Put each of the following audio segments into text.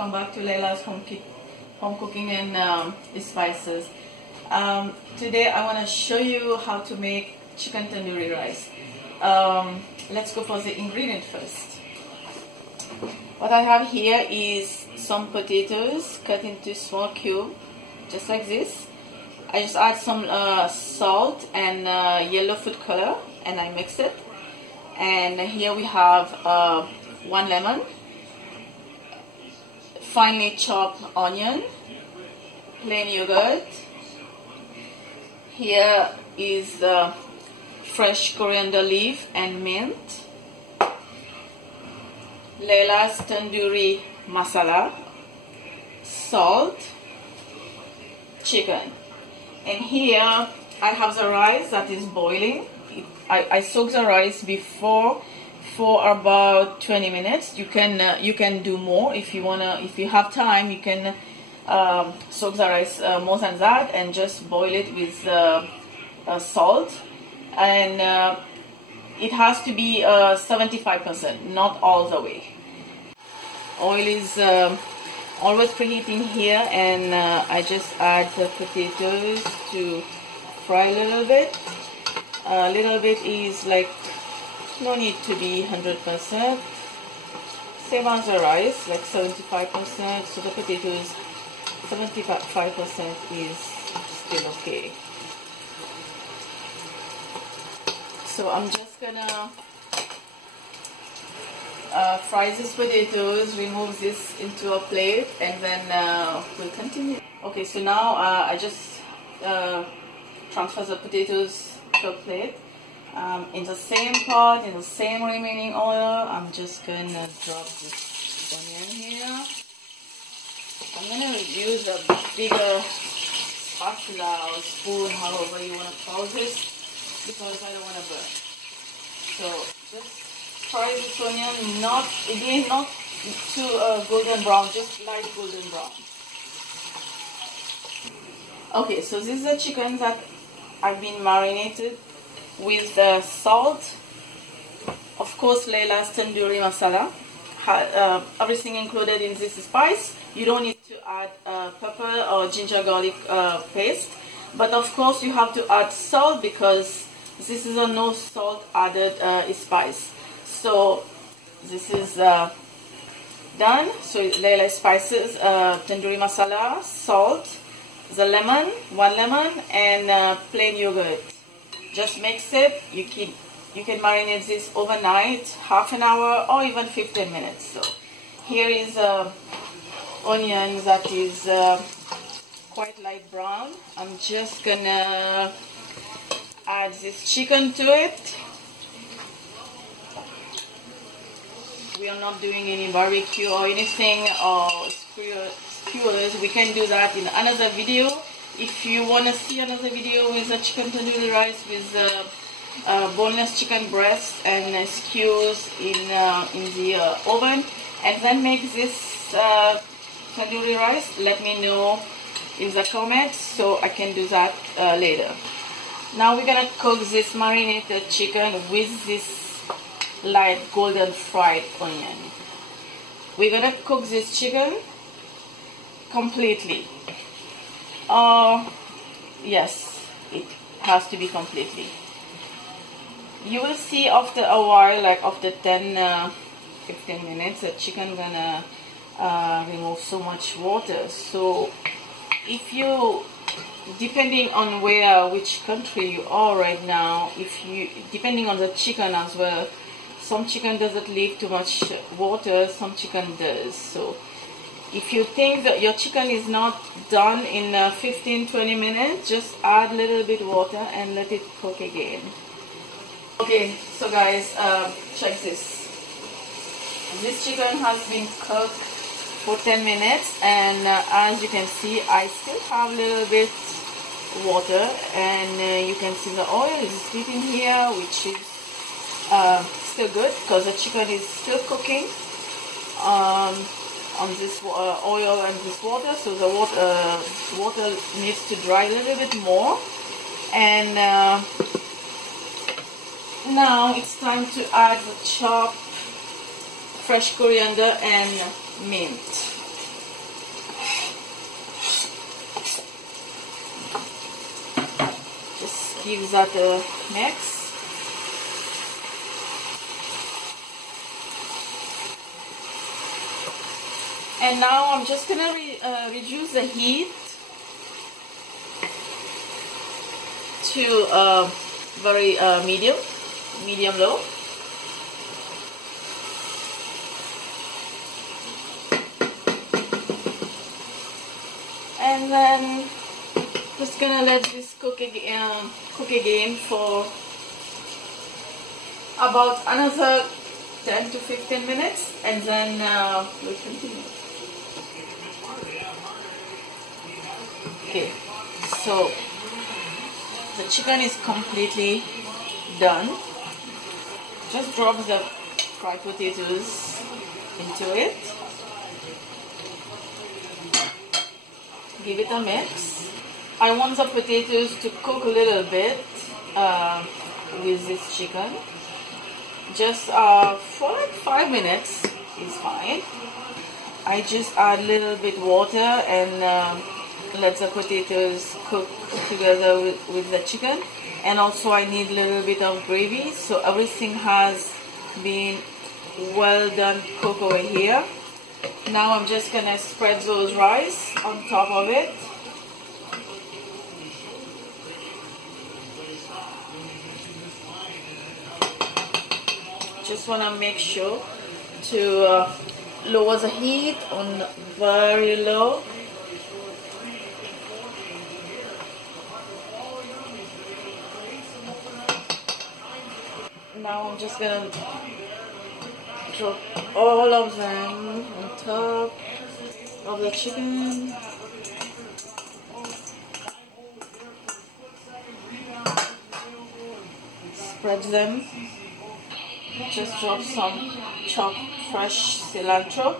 welcome back to Laila's home cooking and spices. Today I want to show you how to make chicken tandoori rice. Let's go for the ingredient first. What I have here is some potatoes cut into small cubes, just like this. I just add some salt and yellow food color and I mix it. And here we have 1 lemon, finely chopped onion, plain yogurt. Here is fresh coriander leaf and mint, Laila's tandoori masala, salt, chicken. And here I have the rice that is boiling. I soak the rice before for about 20 minutes. You can do more if you wanna. If you have time, you can soak the rice more than that and just boil it with salt. And it has to be 75%, not all the way. Oil is always preheating here, and I just add the potatoes to fry a little bit. A little bit is like, no need to be 100%. Same as the rice, like 75%. So the potatoes, 75% is still okay. So I'm just gonna fry these potatoes, remove this into a plate, and then we'll continue. Okay, so now I just transfer the potatoes to a plate. In the same pot, in the same remaining oil, I'm just gonna drop this onion here. I'm gonna use a bigger spatula or spoon, however you wanna call this, because I don't wanna burn. So just fry this onion, not too golden brown, just light golden brown. Okay, so this is the chicken that I've been marinated with salt, of course Laila's tandoori masala, everything included in this spice. You don't need to add pepper or ginger garlic paste, but of course you have to add salt because this is a no salt added spice. So this is done. So Laila spices, tandoori masala, salt, the lemon, 1 lemon, and plain yogurt. Just mix it. You can marinate this overnight, half an hour or even 15 minutes. So here is onion that is quite light brown. I'm just gonna add this chicken to it. We are not doing any barbecue or anything or skewers. We can do that in another video. If you want to see another video with a chicken tandoori rice with boneless chicken breast and skews in the oven, and then make this tandoori rice, let me know in the comments so I can do that later. Now we're gonna cook this marinated chicken with this light golden fried onion. We're gonna cook this chicken completely. Yes, it has to be completely. You will see after a while, like after 10-15 minutes, the chicken gonna remove so much water. So if you, depending on which country you are right now, depending on the chicken as well, some chicken doesn't leave too much water, some chicken does. So if you think that your chicken is not done in 15-20 minutes, just add a little bit water and let it cook again. Okay, so guys, check this. This chicken has been cooked for 10 minutes, and as you can see, I still have a little bit water, and you can see the oil is sleeping here, which is still good because the chicken is still cooking on this oil and this water. So the water needs to dry a little bit more, and now it's time to add the chopped fresh coriander and mint. give that a mix. And now I'm just gonna reduce the heat to very medium low. And then just gonna let this cook again for about another 10 to 15 minutes, and then we'll continue. Okay, so the chicken is completely done. Just drop the fried potatoes into it. Give it a mix. I want the potatoes to cook a little bit with this chicken. Just for like 5 minutes is fine. I just add a little bit water and let the potatoes cook together with the chicken. And also I need a little bit of gravy, so everything has been well done cooked over here. Now I'm just gonna spread those rice on top of it. Just wanna make sure to lower the heat on very low. Now I'm just gonna drop all of them on top of the chicken. Spread them. Just drop some chopped fresh cilantro.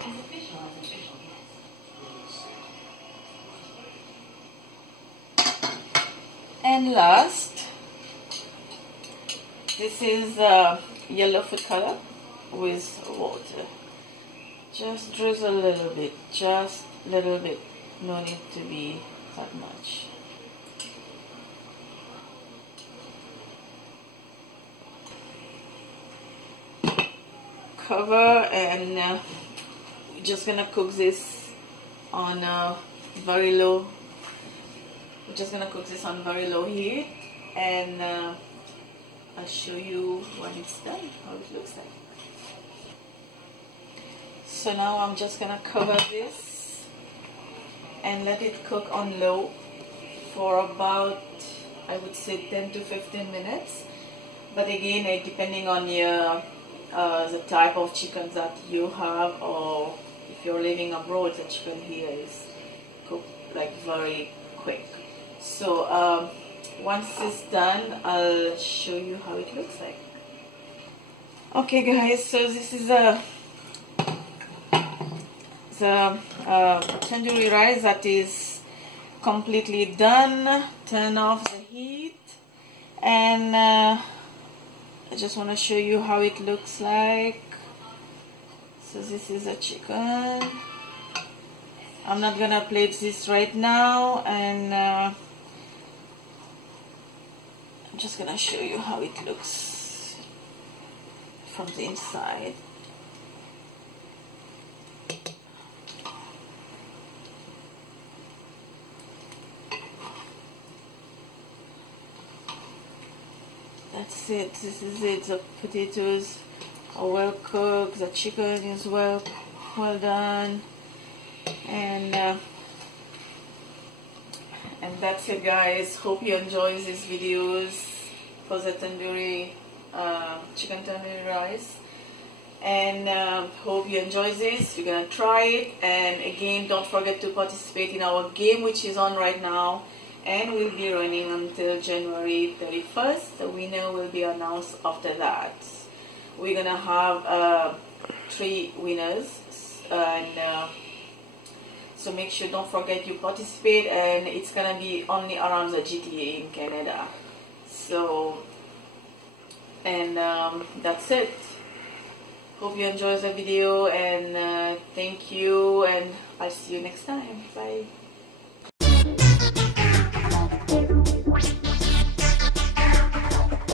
And last, this is yellow food color with water. Just drizzle a little bit, just a little bit, no need to be that much. Cover, and we're just gonna cook this on very low. We're just gonna cook this on very low heat, and I'll show you when it's done, how it looks like. So now I'm just gonna cover this and let it cook on low for about, I would say, 10 to 15 minutes. But again, depending on your the type of chicken that you have, or if you're living abroad, the chicken here is cooked like very quick. So once it's done, I'll show you how it looks like. Okay guys, so this is the tandoori rice that is completely done. Turn off the heat, and I just want to show you how it looks like. So this is a chicken. I'm not gonna plate this right now, and I'm just gonna show you how it looks from the inside. That's it. This is it. The potatoes are well cooked. The chicken is well done, and that's it, guys. Hope you enjoy these videos for the tandoori chicken tandoori rice, and hope you enjoy this. You're gonna try it, and again, don't forget to participate in our game, which is on right now. And will be running until January 31st. The winner will be announced after that. We're gonna have 3 winners, and so make sure, don't forget you participate, and it's gonna be only around the GTA in Canada. So, and that's it. Hope you enjoy the video, and thank you, and I'll see you next time. Bye.